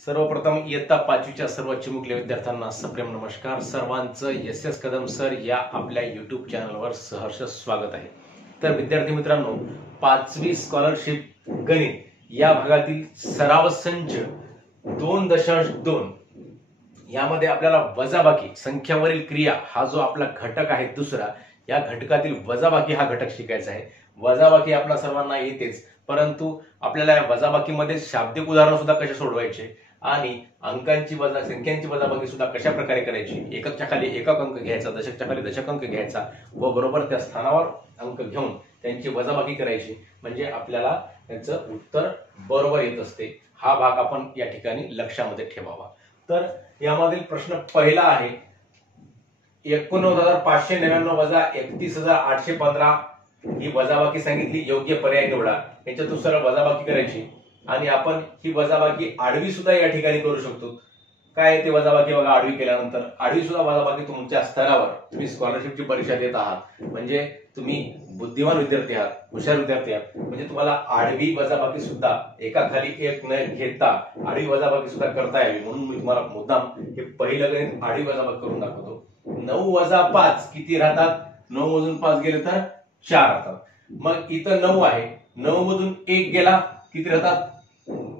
सर्वप्रथम इयत्ता 5वीच्या सर्व चिमुकल्या विद्यार्थ्यांना सप्रेम नमस्कार. सर्वांचं एस कदम सर या आपल्या युट्यूब चॅनलवर सहर्ष स्वागत आहे. तर विद्यार्थी मित्रांनो, 5वी स्कॉलरशिप गणित या भागातील सराव संच 2.2 यामध्ये आपल्याला वजाबाकी संख्यावरील क्रिया हा जो आपला घटक आहे दुसरा, या घटकातील वजाबाकी हा घटक शिकायचा आहे. वजाबाकी आपल्या सर्वांना येतेच, परंतु आपल्याला या वजाबाकीमध्ये शाब्दिक उदाहरण सुद्धा कसे सोडवायचे आणि संख्यांची वजाबाकी सुद्धा कशा प्रकारे करायची, एककच्या खाली एकक अंक घ्यायचा, दशकच्या खाली दशक अंक घ्यायचा व बरोबर त्या स्थानावर अंक घेऊन त्यांची वजाबाकी करायची, म्हणजे आपल्याला त्याचं उत्तर बरोबर येत असते. हा भाग आपण या ठिकाणी लक्षामध्ये ठेवावा. तर यामधील प्रश्न पहिला आहे, 89,599 वजा 31,815 ही वजाबाकी सांगितली, योग्य पर्याय निवडा. याच्यातून सरळ वजाबाकी करायची आणि आपण ही वजाबाकी आडवी सुद्धा या ठिकाणी करू शकतो. काय ते वजाबाकी बघा, आडवी केल्यानंतर आडवी सुद्धा वजाबाकी तुमच्या स्तरावर, तुम्ही स्कॉलरशिपची परीक्षा देत आहात म्हणजे तुम्ही बुद्धिमान विद्यार्थी आहात, हुशार विद्यार्थी आहात, म्हणजे तुम्हाला आडवी वजाबाकी सुद्धा एका खाली एक न घेता आडवी वजाबाकी सुद्धा करता यावी, म्हणून मी तुम्हाला मुद्दाम हे पहिलं गणित आडवी वजाबाकी करून दाखवतो. 9 वजा 5 किती राहतात? 9 मधून 5 गेले तर 4 राहतात. मग इथं 9 आहे, 9 मधून 1 गेला किती राहतात?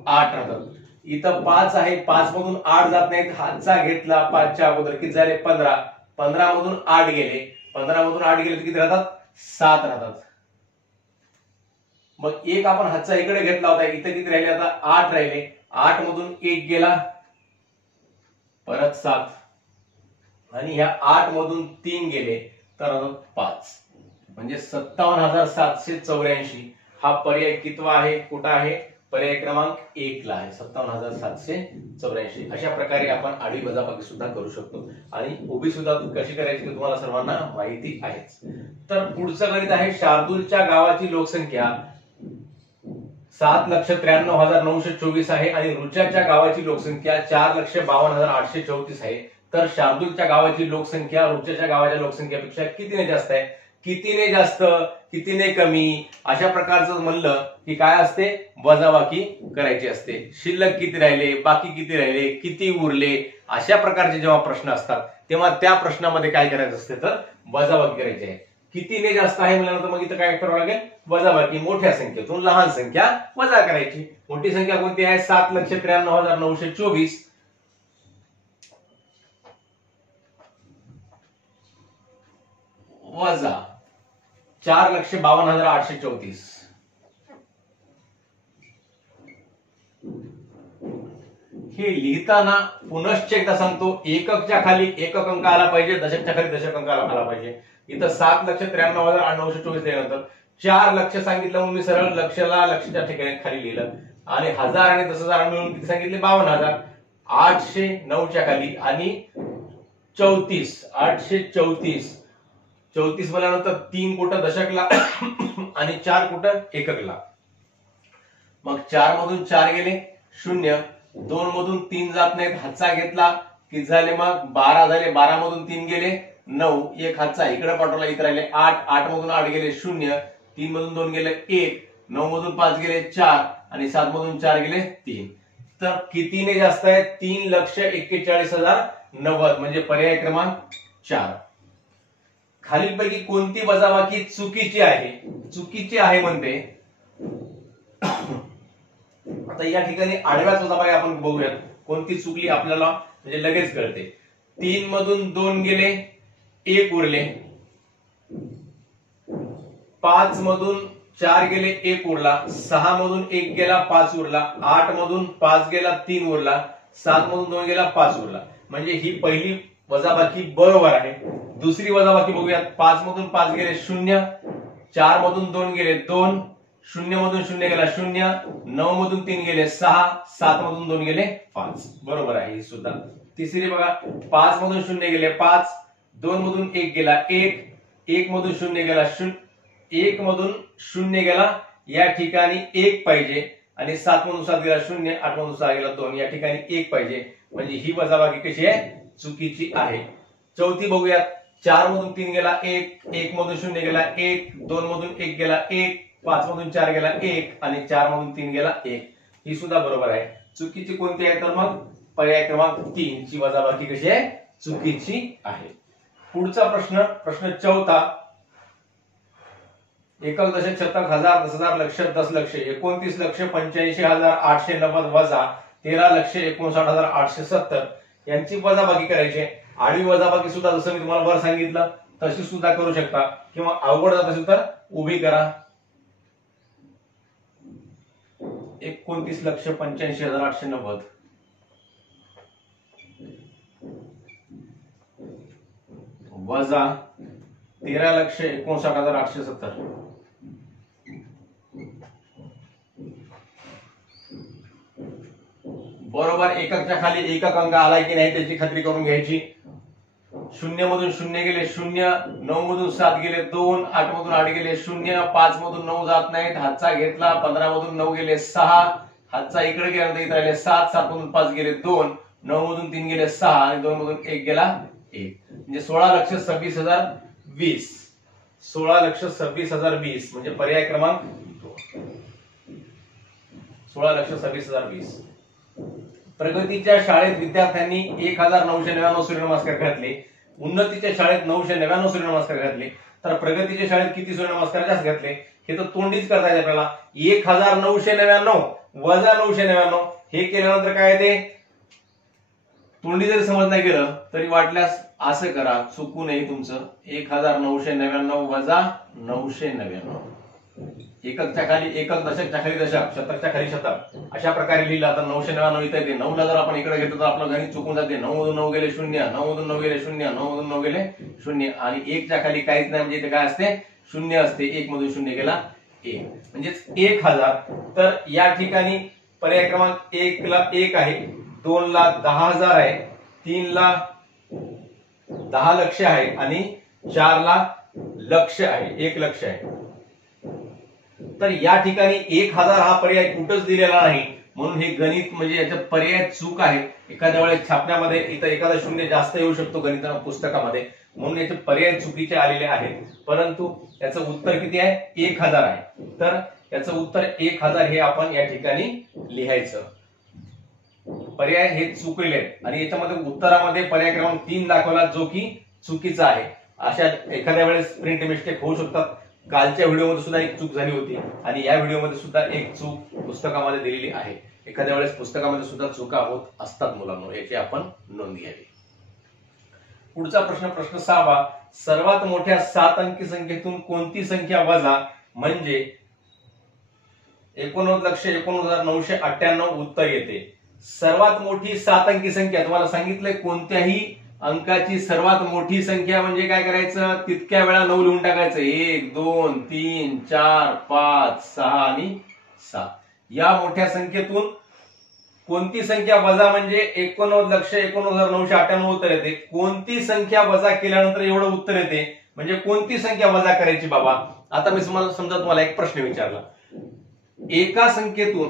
8 राहतात. इथं 5 आहे, 5 मधून 8 जात नाहीत, हातचा घेतला 5च्या अगोदर किती झाले? 15. 15 मधून 8 गेले, 15 मधून 8 गेले तर किती राहतात? 7 राहतात. मग एक आपण हातचा इकडे घेतला होता, इथे किती राहिले? आता 8 राहिले. 8 मधून 1 गेला, परत 7 आणि ह्या 8 मधून 3 गेले तर 5, म्हणजे 57,784 हा पर्याय कितवा आहे, कुठं आहे? पर्याय क्रमांक 1 ला आहे, 57,784. अशा प्रकारे आपण आडवी वजाबाकी सुद्धा करू शकतो आणि उभी सुद्धा कशी करायची ते तुम्हाला सर्वांना माहिती आहेच. तर पुढचं गणित आहे, शार्दूलच्या गावाची लोकसंख्या 7,93,924 आहे आणि रुच्याच्या गावाची लोकसंख्या 4,52,834 आहे. तर शार्दूलच्या गावाची लोकसंख्या रुच्याच्या गावाच्या लोकसंख्येपेक्षा कितीने जास्त आहे? कितीने जास्त, कितीने कमी, अशा प्रकारचं म्हणलं की काय असते? वजाबाकी करायची असते. शिल्लक किती राहिले, बाकी किती राहिले, किती उरले, अशा प्रकारचे जेव्हा प्रश्न असतात तेव्हा त्या प्रश्नामध्ये काय करायचं असते? तर वजाबाकी करायची आहे. कितीने जास्त आहे म्हटल्यानंतर मग इथं काय करावं लागेल? वजाबाकी. मोठ्या संख्येतून लहान संख्या वजा करायची. मोठी संख्या कोणती आहे? 7,93,924 वजा 4,52,834. हे लिहिताना पुनश्च एकदा सांगतो, एककच्या खाली एकक अंक आला पाहिजे, दशकच्या खाली दशक अंक आला पाहिजे. इथं 7,93,924 दिल्यानंतर 4 लक्ष सांगितलं म्हणून मी सरळ लक्षच्या ठिकाणी खाली लिहिलं आणि 1000 आणि 10,000 मिळून किती सांगितले? 52,000. 809च्या खाली आणि 34, 834. 34 बोलल्यानंतर 3 कुठं? दशकला आणि 4 कुठं? एककला. मग 4 मधून 4 गेले 0, 2 मधून 3 जात नाहीत, हातचा घेतला किती झाले? मग 12 झाले. 12 मधून 3 गेले 9, एक हातचा इकडे पाठवला, इथे राहिले 8. 8 मधून 8 गेले 0, 3 मधून 2 गेले 1, 9 मधून 5 गेले 4 आणि 7 मधून 4 गेले 3. तर कितीने जास्त आहे? 3,41,090, म्हणजे पर्याय क्रमांक 4. खालीलपैकी कोणती वजाबाकी चुकीची आहे? चुकीची आहे म्हणते. आता या ठिकाणी आडव्याच वजाबाकी आपण बघूयात कोणती चुकली, आपल्याला म्हणजे लगेच कळते. 3 मधून 2 गेले 1 उरले, 5 मधून 4 गेले 1 उरला, 6 मधून 1 गेला 5 उरला, 8 मधून 5 गेला 3 उरला, 7 मधून 2 गेला 5 उरला, म्हणजे ही पहिली वजाबाकी बरोबर आहे. दुसरी वजाबाकी बघूयात. 5 मधून 5 गेले 0, 4 मधून 2 गेले 2, 0 मधून 0 गेला 0, 9 मधून 3 गेले 6, 7 मधून 2 गेले 5. बरोबर आहे ही सुद्धा. तिसरी बघा, 5 मधून 0 गेले 5, 2 मधून 1 गेला 1, 1 मधून 0 गेला 0, 1 मधून 0 गेला, या ठिकाणी 1 पाहिजे आणि 7 मधून 7 गेला 0, 8 मधून 6 गेला 2, या ठिकाणी 1 पाहिजे, म्हणजे ही वजाबाकी कशी आहे? चुकीची आहे. चौथी बघूयात. 4 मधून 3 गेला 1, 1 मधून 0 गेला 1, 2 मधून 1 गेला 1, 5 मधून 4 गेला 1 आणि 4 मधून 3 गेला 1. ही सुद्धा बरोबर आहे. चुकीची कोणती आहे तर मग पर्याय क्रमांक 3 ची वजाबाकी कशी आहे, चुकीची आहे. पुढचा प्रश्न 14. एकक दशक शतक हजार दस हजार लक्ष दस लक्ष 29,85,890 वजा 13,59,870 यांची वजाबाकी करायची. आडवी वजाबाकी सुद्धा जसं मी तुम्हाला वर सांगितलं तशी सुद्धा करू शकता किंवा अवघड जात असेल तर उभी करा. 29,85,890 वजा 13,59,870 बरोबर. एककच्या खाली एकक अंक आलाय की नाही त्याची खात्री करून घ्यायची. 0 मधून 0 गेले 0, 9 मधून 7 गेले 2, 8 मधून 8 गेले 0, 5 मधून 9 जात नाहीत, हातचा घेतला, 15 मधून 9 गेले 6, हातचा इकडे गेल्यानंतर इथे राहिले 7, 7 मधून 5 गेले 2, 9 मधून 3 गेले 6 आणि 2 मधून 1 गेला 1, म्हणजे 16,26,020. 16,26,020 म्हणजे पर्याय क्रमांक 16,26,020. प्रगतीच्या शाळेत विद्यार्थ्यांनी 1,999 सूर्यनमस्कार घातले, उन्नतीच्या शाळेत 999 सूर्यनमस्कार घातले, तर प्रगतीच्या शाळेत किती सूर्यनमस्कार जास्त घातले हे तर तोंडीच करता येते आपल्याला. 1,999 वजा 999 हे केल्यानंतर काय येते, तोंडी जरी समज नाही गेलं तरी वाटल्यास असं करा, चुकू नये तुमचं. 1,999 वजा 999. एककच्या खाली एकक, दशकच्या खाली दशक, शतकच्या खाली शतक अशा प्रकारे लिहिलं. आता 999 इथे येते. 9 ला जर आपण इकडे घेतलं तर आपलं गणित चुकून जाते. 9 मधून 9 गेले 0, 9 मधून 9 गेले 0, 9 मधून 9 गेले 0 आणि 1 च्या खाली काहीच नाही म्हणजे इथे काय असते, 0 असते. 1 मधून 0 गेला 1 म्हणजेच 1,000. तर या ठिकाणी पर्याय क्रमांक 1 ला 1 आहे, 2 ला 10,000 आहे, 3 ला 10 लक्ष आहे आणि 4 ला लक्ष आहे, 1 लक्ष आहे. तर या ठिकाणी 1,000 हा पर्याय कुठंच दिलेला नाही, म्हणून हे गणित म्हणजे याच्या पर्याय चूक आहे. एखाद्या वेळेस छापण्यामध्ये इथं एखादा शून्य जास्त येऊ शकतो गणित पुस्तकामध्ये, म्हणून याचे पर्याय चुकीचे आलेले आहेत. परंतु याचं उत्तर किती आहे, 1,000 आहे. तर याचं उत्तर 1,000 हे आपण या ठिकाणी लिहायचं. पर्याय हे चुकलेले आहेत आणि याच्यामध्ये उत्तरामध्ये पर्याय क्रमांक 3 दाखवला जो की चुकीचा आहे. अशा एखाद्या वेळेस प्रिंट मिस्टेक होऊ शकतात. कालच्या व्हिडिओमध्ये सुद्धा एक चूक झाली होती आणि या व्हिडिओमध्ये सुद्धा एक चूक पुस्तकामध्ये दिलेली आहे. एखाद्या वेळेस पुस्तकामध्ये सुद्धा चुका होत असतात मुलांनो, याची आपण नोंद घ्यावी. पुढचा प्रश्न 6. सर्वात मोठ्या 7 अंकी संख्येतून कोणती संख्या वजा म्हणजे 89,19,998 उत्तर येते. सर्वात मोठी 7 अंकी संख्या तुम्हाला सांगितलंय, कोणत्याही अंकाची सर्वात मोठी संख्या म्हणजे काय करायचं, तितक्या वेळा 9 लिहून टाकायचं. 1 2 3 4 5 6 आणि 7. या मोठ्या संख्येतून कोणती संख्या वजा म्हणजे 89,19,998 उत्तर येते. कोणती संख्या वजा केल्यानंतर एवढं उत्तर येते म्हणजे कोणती संख्या वजा करायची बाबा. आता मी तुम्हाला एक प्रश्न विचारला, एका संख्येतून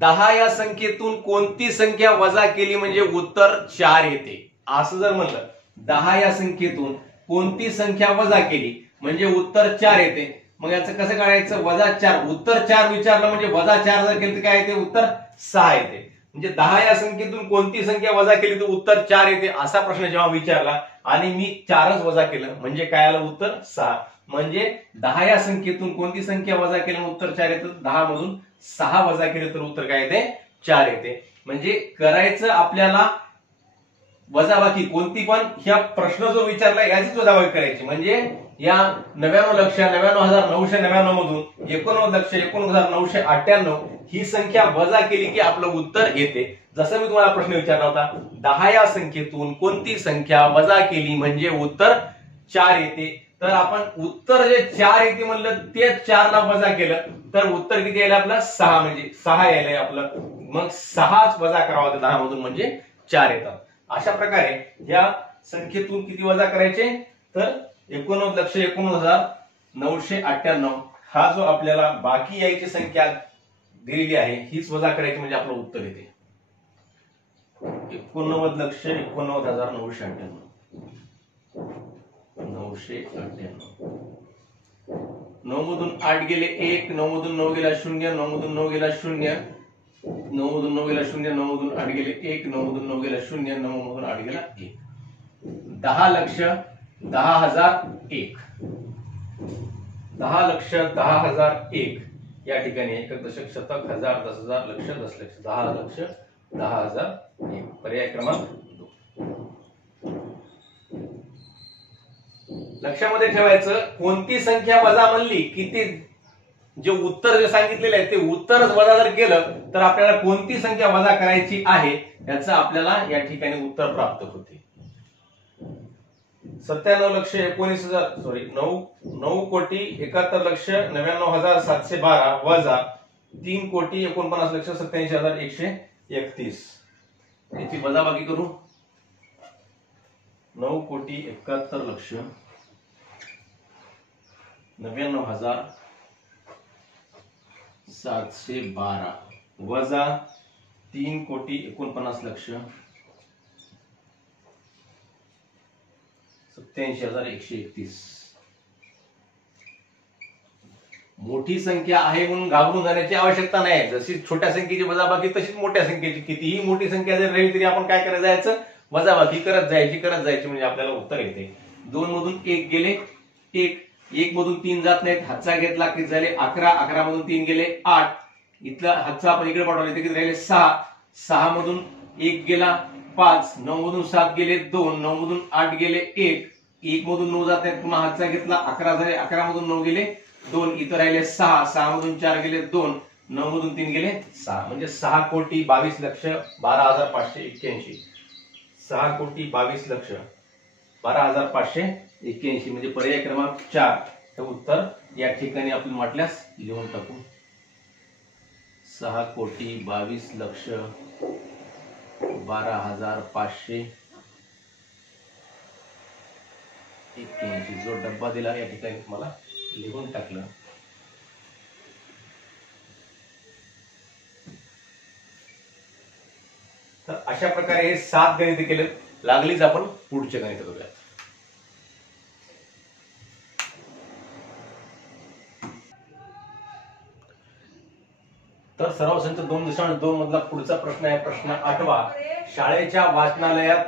10 या संख्येतून कोणती संख्या वजा केली म्हणजे उत्तर 4 येते. असं जर म्हणलं 10 या संख्येतून कोणती संख्या वजा केली म्हणजे उत्तर 4 येते. मग याचं कसं काढायचं, वजा 4. उत्तर 4 विचारलं म्हणजे वजा 4 जर केलं तर काय येते, उत्तर 6 येते. म्हणजे 10 या संख्येतून कोणती संख्या वजा केली तर उत्तर 4 येते. असा प्रश्न जेव्हा विचारला आणि मी 4च वजा केलं म्हणजे काय आलं, उत्तर 6. म्हणजे 10 या संख्येतून कोणती संख्या वजा केली उत्तर 4 येतं. 10 मधून 6 वजा केले तर उत्तर काय येते, 4 येते. म्हणजे करायचं आपल्याला वजाबाकी कोणती पण, ह्या प्रश्न जो विचारला याचीच वजाबाकी करायची. म्हणजे या 99,99,999 मधून 89,89,998 ही संख्या वजा केली की आपलं उत्तर येते. जसं मी तुम्हाला प्रश्न विचारला होता, 10 या संख्येतून कोणती संख्या वजा केली म्हणजे उत्तर 4 येते. तर आपण उत्तर जे 4 येते म्हणलं ते 4 ला वजा केलं तर उत्तर किती यायला आपलं, 6. म्हणजे 6 यायलंय आपलं. मग 6च वजा करावा 10 मधून म्हणजे 4 येतात. अशा प्रकारे या संख्येतून किती वजा करायचे तर 89,89,998 हा जो आपल्याला बाकी यायची संख्या दिलेली आहे हीच वजा करायची म्हणजे आपलं उत्तर येते 89,89,998. 9 मधून 8 गेले 1, 9 मधून 9 गेला 0, 9 मधून 9 गेला 0, 9 मधून 9 गेला 0, 9 मधून 8 गेले 1, 9 मधून 9 गेला 0, 9 मधून 8 गेला 1. 10,10,001. 10,10,001 या ठिकाणी एक दशक, शतक, हजार, 10,000, लक्ष, दशलक्ष. 10,10,001. पर्याय क्रमांक 2. लक्षामध्ये ठेवायचं, कोणती संख्या वजा म्हणली की ते जे उत्तर जे सांगितलेले आहे ते उत्तरच वजा जर केलं तर आपल्याला कोणती संख्या वजा करायची आहे याचं आपल्याला या ठिकाणी उत्तर प्राप्त होते. 9,71,9,91,71,99,712 वजा 3,49,87,131. याची वजाबाकी करू. 9,71,99,712 वजा 3,49,87,131. मोठी संख्या आहे म्हणून घाबरून जाण्याची आवश्यकता नाही. जशी छोट्या संख्येची वजाबाकी तशीच मोठ्या संख्येची. कितीही मोठी संख्या जर राहिली तरी आपण काय करत जायचं, वजाबाकी करत जायची म्हणजे आपल्याला उत्तर येते. 2 मधून 1 गेले 1, 1 मधून 3 जात नाहीत, हातचा घेतला किती झाले 11, 11 मधून 3 गेले 8, इथला हातचा आपण इकडे पाठवला किती राहिले 6, 6 मधून 1 गेला 5, 9 मधून 7 गेले 2, 9 मधून 8 गेले 1, 1 मधून 9 जात नाहीत, पुन्हा हातचा घेतला 11 झाले, 11 मधून 9 गेले 2, इथं राहिले 6, 6 मधून 4 गेले 2, 9 मधून 3 गेले 6, म्हणजे 6,22,12,581. 6,22,12,581 म्हणजे पर्याय क्रमांक 4 हे उत्तर या ठिकाणी आपण वाटल्यास लिहून टाकू. 6,22,12,581 जो डब्बा दिला या ठिकाणी मला लिहून टाकलं. तर अशा प्रकारे हे 7 गणित केले. लागलीच आपण पुढचे गणित बघूया. तर सराव संच 2.2 मधला पुढचा प्रश्न आहे. प्रश्न 8वा. शाळेच्या वाचनालयात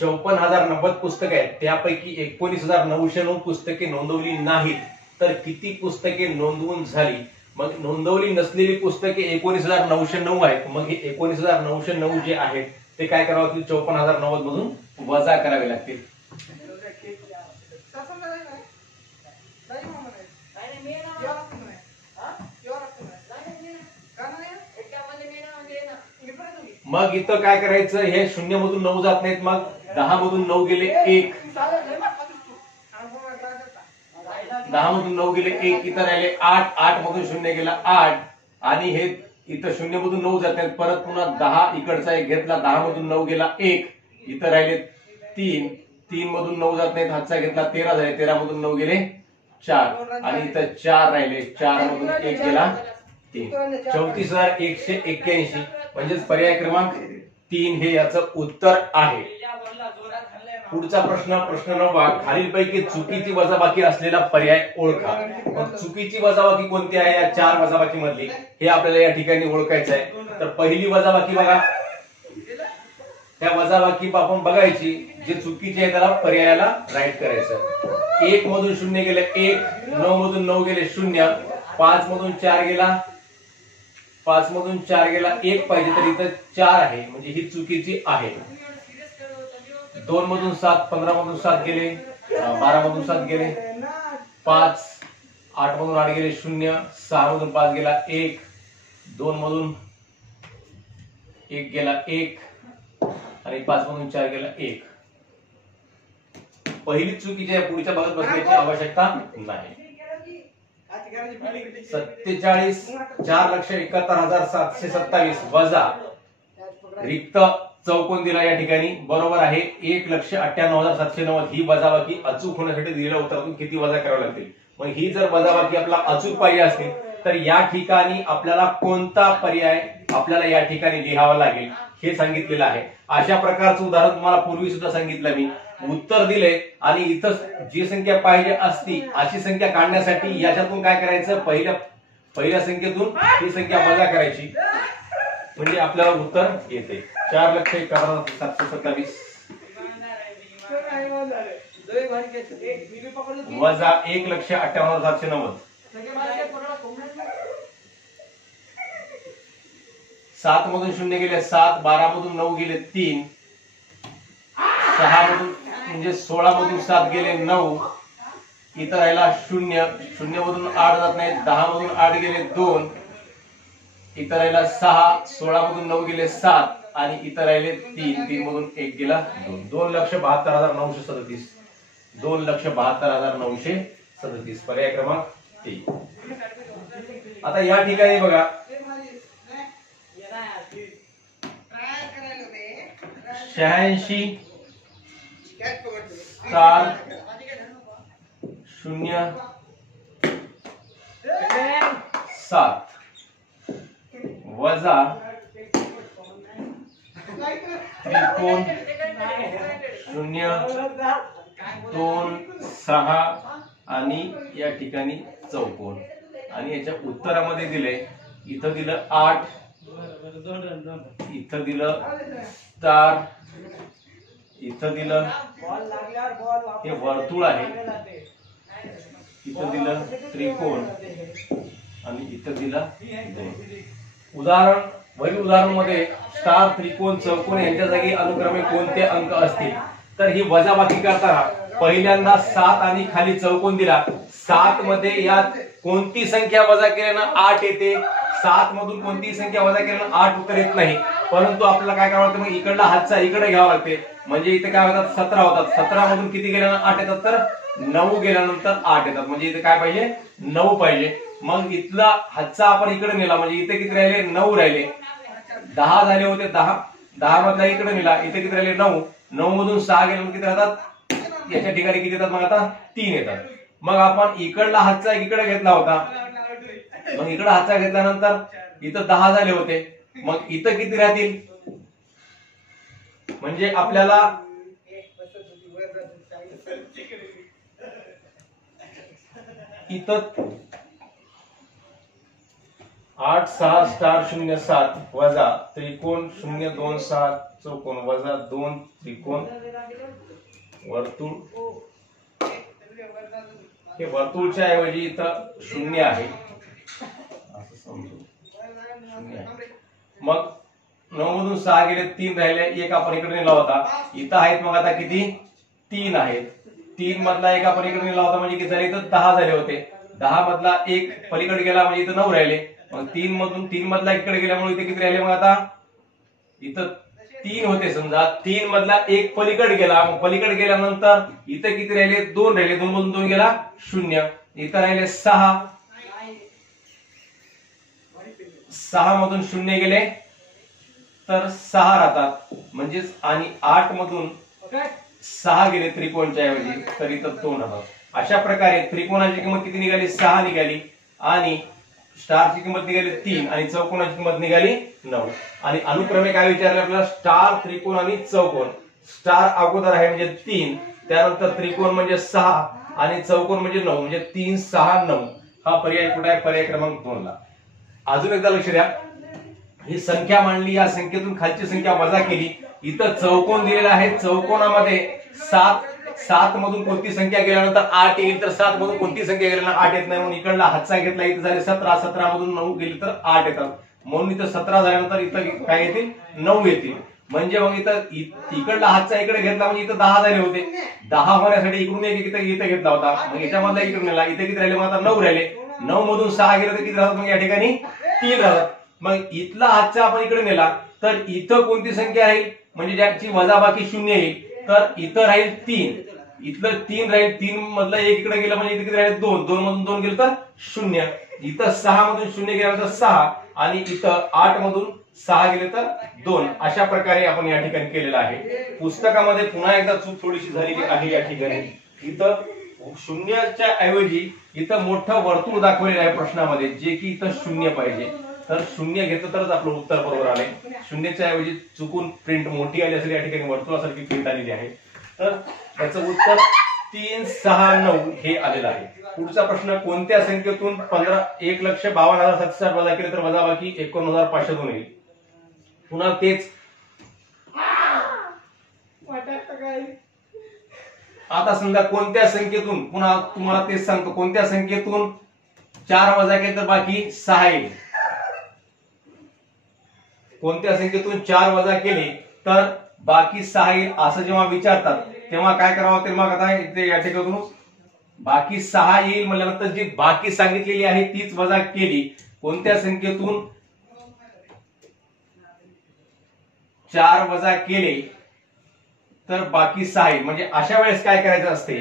54,090 पुस्तके आहेत, त्यापैकी 19,909 पुस्तके नोंदवली नाहीत, तर किती पुस्तके नोंदवून झाली? मग नोंदवली नसलेली पुस्तके 19,909 आहेत. मग हे 19,909 जे आहेत ते काय करावं लागतील, 54,090 मधून वजा करावे लागतील. मग इथं काय करायचं, हे 0 मधून 9 जात नाहीत, मग 10 मधून 9 गेले 1, 10 मधून 9 गेले 1, इथं राहिले 8, 8 मधून 0 गेला 8, आणि हे इथं 0 मधून 9 जात नाहीत, परत पुन्हा 10 इकडचा एक घेतला, 10 मधून 9 गेला 1, इथं राहिले 3, 3 मधून 9 जात नाहीत, हातचा घेतला 13 झाले, 13 मधून 9 गेले 4, आणि इथं 4 राहिले, 4 मधून 1 गेला 3, 34,181 म्हणजेच पर्याय क्रमांक 3 हे याचं उत्तर आहे. पुढचा प्रश्न 9वा. खालीलपैकी चुकीची वजाबाकी असलेला पर्याय ओळखा. मग चुकीची वजाबाकी कोणती आहे या 4 वजाबाकी मधली, हे आपल्याला या ठिकाणी ओळखायचं आहे. तर पहिली वजाबाकी बघा, त्या वजाबाकी आपण बघायची, जे चुकीची आहे त्याला पर्यायाला राईट करायचं. 1 मधून 0 गेले 1, 9 मधून 9 गेले 0, 5 मधून 4 गेला 5 मधून 4 गेला 1 पाहिजे, तर इथं 4 आहे म्हणजे ही चुकीची आहे. 2 मधून 7, 15 मधून 7 गेले, 12 मधून 7 गेले 5, 8 मधून 8 गेले 0, 6 मधून 5 गेला 1, 2 मधून 1 गेला 1, आणि 5 मधून 4 गेला 1. पहिली चुकीची आहे, पुढच्या भागात बसण्याची आवश्यकता नाही. 47,471,727 वजा रिक्त चौकोन दिला या ठिकाणी, बरोबर आहे 1,98,790. ही वजाबाकी अचूक होण्यासाठी दिलेल्या उत्तरातून किती वजा करावी लागतील? मग ही जर वजाबाकी आपल्याला अचूक पाहिजे असते तर या ठिकाणी आपल्याला कोणता पर्याय आपल्याला या ठिकाणी लिहावा लागेल हे सांगितलेलं आहे. अशा प्रकारचं उदाहरण तुम्हाला पूर्वी सुद्धा सांगितलं मी. उत्तर दिले आणि इथं जी संख्या पाहिजे असती अशी संख्या काढण्यासाठी याच्यातून काय करायचं, पहिल्या संख्येतून ही संख्या वजा करायची म्हणजे आपल्याला उत्तर येते 4,51,727 वजा 1,58,790. 7 मधून 0 गेले 7, 12 मधून 9 गेले 3, 6 मधून म्हणजे 16 मधून 7 गेले 9, इथं राहिला 0, 0 मधून 8 जात नाही, 10 मधून 8 गेले 2, इथं राहिला 6, 16 मधून 9 गेले 7 आणि इथं राहिले 3, 3 मधून 1 गेला 2. 2,72,937. 2,72,937 पर्याय क्रमांक 3. आता या ठिकाणी बघा 86 स्टार 0 7 वजा त्रिकोण 0 2 6 आणि या ठिकाणी चौकोन आणि याच्या उत्तरामध्ये दिले, इथं दिलं 8, इथं दिलं स्टार, इथं दिलं हे वर्तुळ आहे, इथं दिलं त्रिकोण आणि इथं दिलं 2. उदाहरण मध्ये स्टार, त्रिकोण, चौकोन यांच्या जागी अनुक्रमे कोणते अंक असतील तर ही वजाबाकी करताना पहिल्यांदा 7 आणि खाली चौकोन दिला, 7 मध्ये यात कोणती संख्या वजा केल्यानं 8 येते, 7 मधून कोणतीही संख्या वजा केल्यानं 8 उत्तर येत नाही, परंतु आपल्याला काय करावं लागतं, मग इकडला हातचा इकडे घ्यावा लागते म्हणजे इथे काय होतात 17 होतात, 17 मधून किती गेल्यानं 8 येतात तर 9 गेल्यानंतर 8 येतात म्हणजे इथे काय पाहिजे 9 पाहिजे. मग इथला हातचा आपण इकडे नेला म्हणजे इथे किती राहिले 9 राहिले, 10 झाले होते, 10 मधला इकडे नेला इथे किती राहिले 9, 9 मधून 6 गेल्यानंतर किती राहतात, याच्या ठिकाणी किती येतात मग आता 3 येतात. मग आपण इकडला हातचा इकडे घेतला होता, मग इकडे हातचा घेतल्यानंतर इथं 10 झाले होते, मग इथं किती राहतील म्हणजे आपल्याला इथं 8 6 स्टार 0 7 वजा त्रिकोण 0 2 6 चौकोन वजा 2 त्रिकोण वर्तुळ, हे वर्तुळच्या ऐवजी इथं 0 आहे असं समजू 0 आहे. मग 9 मधून 6 गेले 3 राहिले, 1 आपण इकडे नेला होता, इथं आहेत मग आता किती 3 आहेत, 3 मधला 1 आपण इकडे नेला होता म्हणजे किती झाले इथं 10 झाले होते, 10 मधला 1 पलीकडे गेला म्हणजे इथं 9 राहिले, मग 3 मधून 3 मधला इकडे गेल्यामुळे इथे किती राहिले, मग आता इथं 3 होते समजा, 3 मधला 1 पलीकडे गेला, मग पलीकडे गेल्यानंतर इथे किती राहिले 2 राहिले, 2 मधून 2 गेला 0, इथं राहिले 6, 6 मधून 0 गेले तर 6 राहतात म्हणजेच, आणि 8 मधून 6 गेले त्रिकोणच्या ऐवजी तर इथं 2 राहतात. अशा प्रकारे त्रिकोणाची किंमत किती निघाली 6 निघाली आणि स्टारची किंमत निघाली 3 आणि चौकोनाची किंमत निघाली 9. आणि अनुक्रमे काय विचारले आपल्याला, स्टार, त्रिकोण आणि चौकोन. स्टार अगोदर आहे म्हणजे 3, त्यानंतर त्रिकोण म्हणजे 6 आणि चौकोन म्हणजे 9 म्हणजे 3 6 9. हा पर्याय कुठे आहे, पर्याय क्रमांक 2 ला. अजून एकदा लक्ष द्या, ही संख्या मांडली, या संख्येतून खालची संख्या वजा केली, इथं चौकोन दिलेला आहे, चौकोनामध्ये 7 मधून कोणती संख्या गेल्यानंतर 8 येईल तर 7 मधून कोणती संख्या गेल्यानंतर 8 येत नाही, म्हणून इकडला हातचा घेतला, इथे झाले 17, 17 मधून 9 गेली तर 8 येतात, म्हणून इथं 17 झाल्यानंतर इथं काय येतील 9 येतील. म्हणजे मग इथं इकडला हातचा इकडे घेतला म्हणजे इथं 10 झाले होते, 10 होण्यासाठी इकडून एक इथं घेतला होता, मग याच्यामधला इकडून नेला, इथे किती राहिले मग आता 9 राहिले, 9 मधून 6 गेले तर किती राहतात मग या ठिकाणी 3 राहतात. मग इथला हातचा आपण इकडे नेला तर इथं कोणती संख्या राहील म्हणजे ज्याची वजाबाकी 0 येईल तर इथं राहील 3, इथलं 3 राहील, 3 मधलं 1 इकडे गेलं म्हणजे इथे किती राहील 2, 2 मधून 2 गेलं तर 0, इथं 6 मधून 0 गेल्यानंतर 6 आणि इथं 8 मधून 6 गेले तर 2. अशा प्रकारे आपण या ठिकाणी केलेलं आहे. पुस्तकामध्ये पुन्हा एकदा चूक थोडीशी झालेली आहे या ठिकाणी, इथं 0च्या ऐवजी इथं मोठं वर्तुळ दाखवलेलं आहे प्रश्नामध्ये, जे की इथं 0 पाहिजे, तर 0 घेतलं तरच आपलं उत्तर बरोबर आले. 0च्या ऐवजी चुकून प्रिंट मोठी आली असेल, या ठिकाणी वर्तुळासारखी प्रिंट आलेली आहे. तर याचं उत्तर 369 हे आलेलं आहे. पुढचा प्रश्न, कोणत्या संख्येतून 1,52,760 वजा केले तर वजाबाकी 49,502 येईल? पुन्हा तेच. आता समजा कोणत्या संख्येतून, पुन्हा तुम्हाला तेच सांगतो, कोणत्या संख्येतून 4 वजा केले तर बाकी 6 येईल? कोणत्या संख्येतून 4 वजा केले तर बाकी 6 येईल असं जेव्हा विचारतात तेव्हा काय करावं? तेव्हा आता इथे या ठिकाणी बाकी 6 येईल म्हटल्यानंतर जी बाकी सांगितलेली आहे तीच वजा केली. कोणत्या संख्येतून 4 वजा केले तर बाकी 6 येईल, म्हणजे अशा वेळेस काय करायचं असते?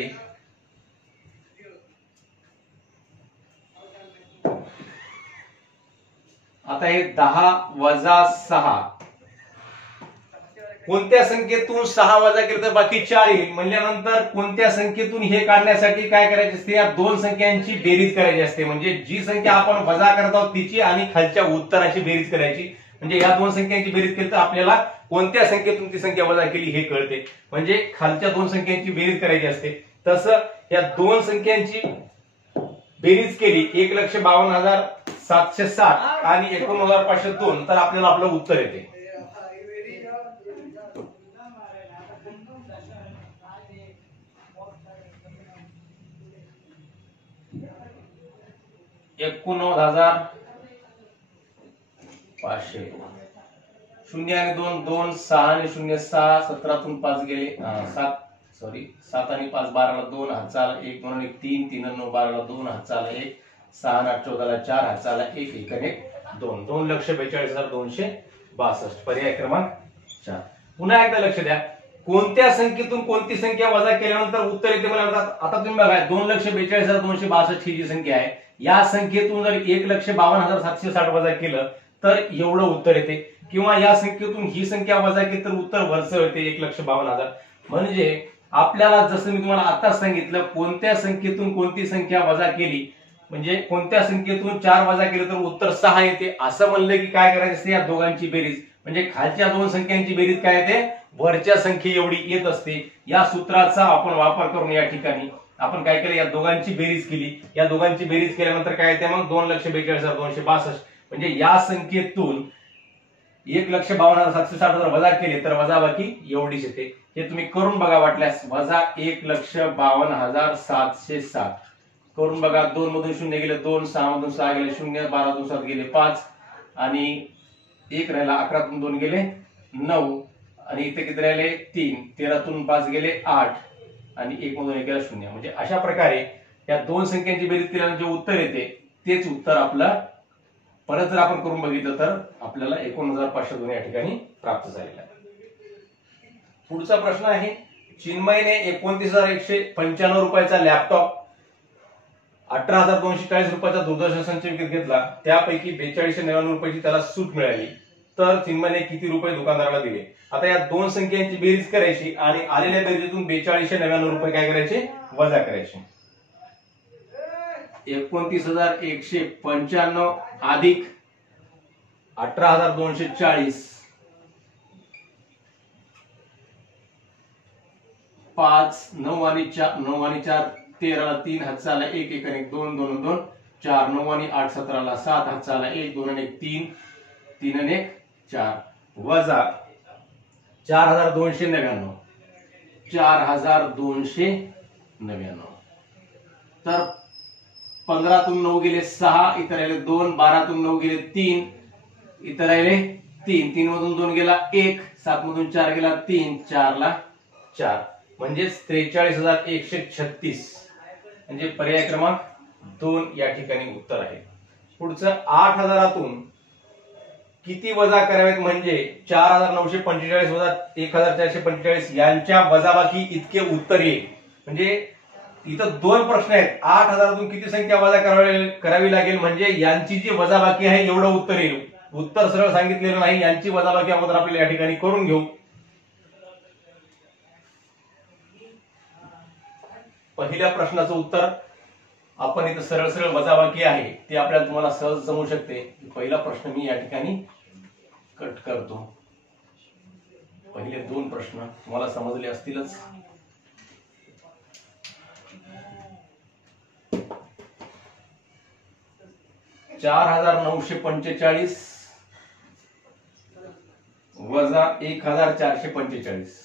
आता हे 10 वजा 6, कोणत्या संख्येतून 6 वजा केले तर बाकी 4 येईल म्हणल्यानंतर कोणत्या संख्येतून हे काढण्यासाठी काय करायचे असते? या दोन संख्यांची बेरीज करायची असते. म्हणजे जी संख्या आपण वजा करत आहोत तिची आणि खालच्या उत्तराची बेरीज करायची. म्हणजे या दोन संख्यांची बेरीज केली तर आपल्याला कोणत्या संख्येतून ती संख्या वजा केली हे कळते. म्हणजे खालच्या दोन संख्यांची बेरीज करायची असते. तसं या दोन संख्यांची बेरीज केली 1,52,760 आणि 49,502 तर आपल्याला आपलं उत्तर येते. शून्य आणि 2 2 6 आणि 0 6 17 5 गेले 7 आणि 5 12 2 हाताला 1 2 1 3 3 9 12 2 हाताला 1 6 8 14 4 हाताला 1 1 1 2 2,42,262 पर्याय क्रमांक 4. पुन्हा एकदा लक्ष द्या, कोणत्या संख्येतून कोणती संख्या वजा केल्यानंतर उत्तर येते मला म्हणतात. आता तुम्ही बघा 2,42,262 ही जी संख्या आहे या संख्येतून जर 1,52,760 वजा केलं तर एवढं उत्तर येते. किंवा या संख्येतून ही संख्या वजा केली तर उत्तर वरचं येते 1,52,000. म्हणजे आपल्याला जसं मी तुम्हाला आता सांगितलं, कोणत्या संख्येतून कोणती संख्या वजा केली म्हणजे कोणत्या संख्येतून 4 वजा केले तर उत्तर 6 येते असं म्हणलं की काय करायचं असते? या दोघांची बेरीज म्हणजे खालच्या दोन संख्यांची बेरीज काय येते? वरच्या संख्ये एवढी येत असते. या सूत्राचा आपण वापर करून या ठिकाणी आपण काय केलं? या दोघांची बेरीज केली. या दोघांची बेरीज केल्यानंतर काय येते? मग 2,42,262 म्हणजे या संख्येतून 1,52,760 जर वजा केले तर वजाबाकी एवढीच येते. हे तुम्ही करून बघा वाटल्यास. वजा 1,52,760 करून बघा. 2 मधून 0 गेले 2, 6 मधून 6 गेले 0, 12 मधून 7 गेले 5 आणि 1 राहिला, 11 तून 2 गेले 9 आणि इथे किती राहिले 3, 13 तून 5 गेले 8 आणि 1 मधून 1 गेला 0. म्हणजे अशा प्रकारे या दोन संख्यांची बेरीज केल्यानंतर जे उत्तर येते तेच उत्तर आपलं परत जर आपण करून बघितलं तर आपल्याला 49,502 या ठिकाणी प्राप्त झालेला आहे. पुढचा प्रश्न आहे, चिन्मयने 29,195 रुपयाचा लॅपटॉप, 18,240 रुपयाचा दूरदर्शन संच विकत घेतला. त्यापैकी 42,99 रुपयाची त्याला सूट मिळाली. तर चिन्मयने किती रुपये दुकानदाराला दिले? आता या दोन संख्यांची बेरीज करायची आणि आलेल्या बेरीजतून 42,99 रुपये काय करायचे? वजा करायचे. 29,195 अधिक 18,240 5 9 आणि 4 13 3 हाताला 1 1 1 2 2 2 4 9 आणि 8 17 7 हाताला 1 2 आणि 1 3 3 आणि 1 4 वजा 4,299 4,299 तर 15 तून 9 गेले 6, इतर राहिले 2, 12 तून 9 गेले 3, इतर राहिले 3, 3 मधून 2 गेला 1, 7 मधून 4 गेला 3, 4 ला 4 म्हणजे 43,136 म्हणजे पर्याय क्रमांक 2 या ठिकाणी उत्तर आहे. पुढचं 8,000तून किती वजा करावेत म्हणजे 4,945 वजा 1,445 यांच्या वजाबाकी इतके उत्तर येईल. म्हणजे इथं दोन प्रश्न आहेत. 8,000तून किती संख्या वजा करावी लागेल म्हणजे यांची जी वजाबाकी आहे एवढं उत्तर येईल. उत्तर सरळ सांगितलेलं नाही, यांची वजाबाकी अगोदर आपल्याला या ठिकाणी करून घेऊ. पहिल्या प्रश्नाचं उत्तर आपण इथं सरळ सरळ वजाबाकी आहे ते आपल्याला तुम्हाला सहज समजू शकते. पहिला प्रश्न मी या ठिकाणी कट करतो. पहिले दोन प्रश्न तुम्हाला समजले असतीलच. 4945 वजा 1445.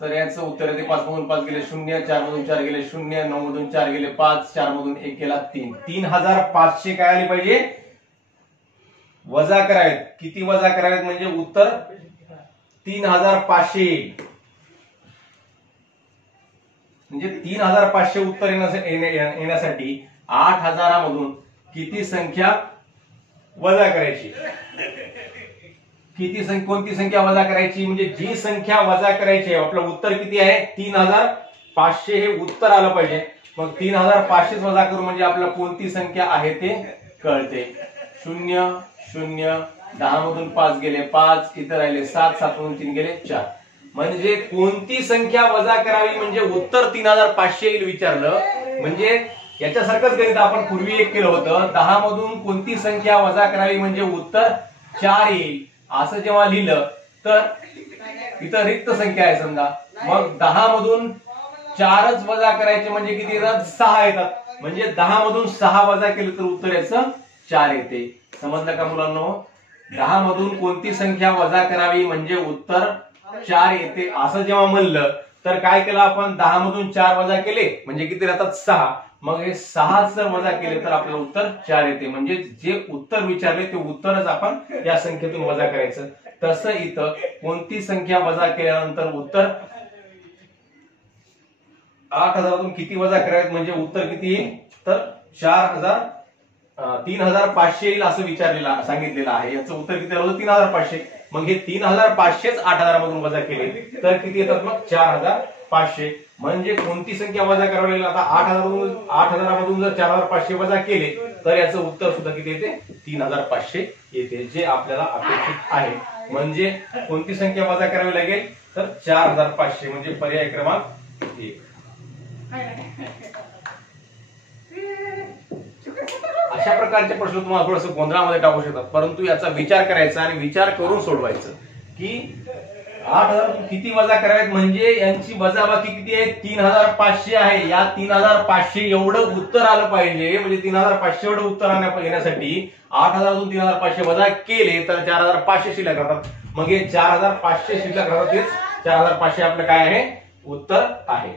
तर याचं उत्तर येते 5 मधून 5 गेले 0, 4 मधून 4 गेले 0, 9 मधून 4 गेले 5, 4 मधून 1 गेला 3. 3500 काय आले पाहिजे? वजा करावेत. किती वजा करावेत म्हणजे उत्तर 3500 येईल. म्हणजे 3500 उत्तर येण्यासाठी 8000 मधून किती संख्या वजा करायची? कोणती संख्या वजा करायची? म्हणजे जी संख्या वजा करायची आहे, आपलं उत्तर किती आहे? 3500 हे उत्तर आलं पाहिजे. मग 3500 वजा करू म्हणजे आपल्याला कोणती संख्या आहे ते कळते. 0 0, 10 मधून 5 गेले 5, इतर राहिले 7, 7 मधून 3 गेले 4. म्हणजे कोणती संख्या वजा करावी म्हणजे उत्तर 3500 येईल विचारलं. म्हणजे याच्यासारखंच गणित आपण पूर्वी एक केलं होतं. 10 मधून कोणती संख्या वजा करावी म्हणजे उत्तर 4 येईल असं जेव्हा लिहिलं तर इथं रिक्त संख्या आहे समजा, मग 10 मधून 4च वजा करायचे म्हणजे किती येतात? 6 येतात. म्हणजे 10 मधून 6 वजा केलं तर उत्तर याचं 4 येते. समजलं का मुलांनो? 10 मधून कोणती संख्या वजा करावी म्हणजे उत्तर 4 येते असं जेव्हा म्हणलं तर काय केलं आपण? 10 मधून 4 वजा केले म्हणजे किती राहतात? 6. मग हे 6 जर वजा केले तर आपलं उत्तर 4 येते. म्हणजे जे उत्तर विचारले ते उत्तरच आपण या संख्येतून वजा करायचं. तसं इथं कोणती संख्या वजा केल्यानंतर उत्तर 8000तून किती वजा करावेत म्हणजे उत्तर किती येईल? तर 3500 येईल असं सांगितलेलं आहे. याचं उत्तर किती राहिलं? 3500. मग हे 3500च 8000 मधून वजा केले तर किती येतात? मग 4500. म्हणजे कोणती संख्या वजा करावी लागेल? आता 8000 मधून जर 4500 वजा केले तर याचं उत्तर सुद्धा किती येते? 3500 येते, जे आपल्याला अपेक्षित आहे. म्हणजे कोणती संख्या वजा करावी लागेल? तर 4500. म्हणजे पर्याय क्रमांक 1. अशा प्रकारचे प्रश्न तुम्हाला थोडंसं गोंधळामध्ये टाकू शकतात, परंतु याचा विचार करायचा आणि विचार करून सोडवायचं की 8000 किती वजा करावेत म्हणजे यांची वजाबाकी किती आहे? 3500 आहे. या 3500 एवढं उत्तर आलं पाहिजे. म्हणजे 3500 एवढं उत्तर येण्यासाठी 8000तून 3500 वजा केले तर 4500 शिल्लक राहतात. मग हे 4500 शिल्लक राहतात, तेच 4500 आपलं काय आहे? उत्तर आहे.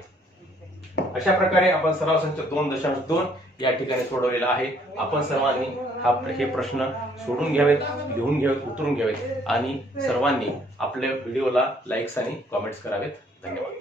अशा प्रकारे आपण सराव संच 2.2 या ठिकाणी सोडवलेला आहे. आपण सर्वांनी हे प्रश्न सोडून घ्यावेत, लिहून घ्यावेत, उतरून घ्यावेत आणि सर्वांनी आपल्या व्हिडिओला लाईक्स आणि कॉमेंट्स करावेत. धन्यवाद.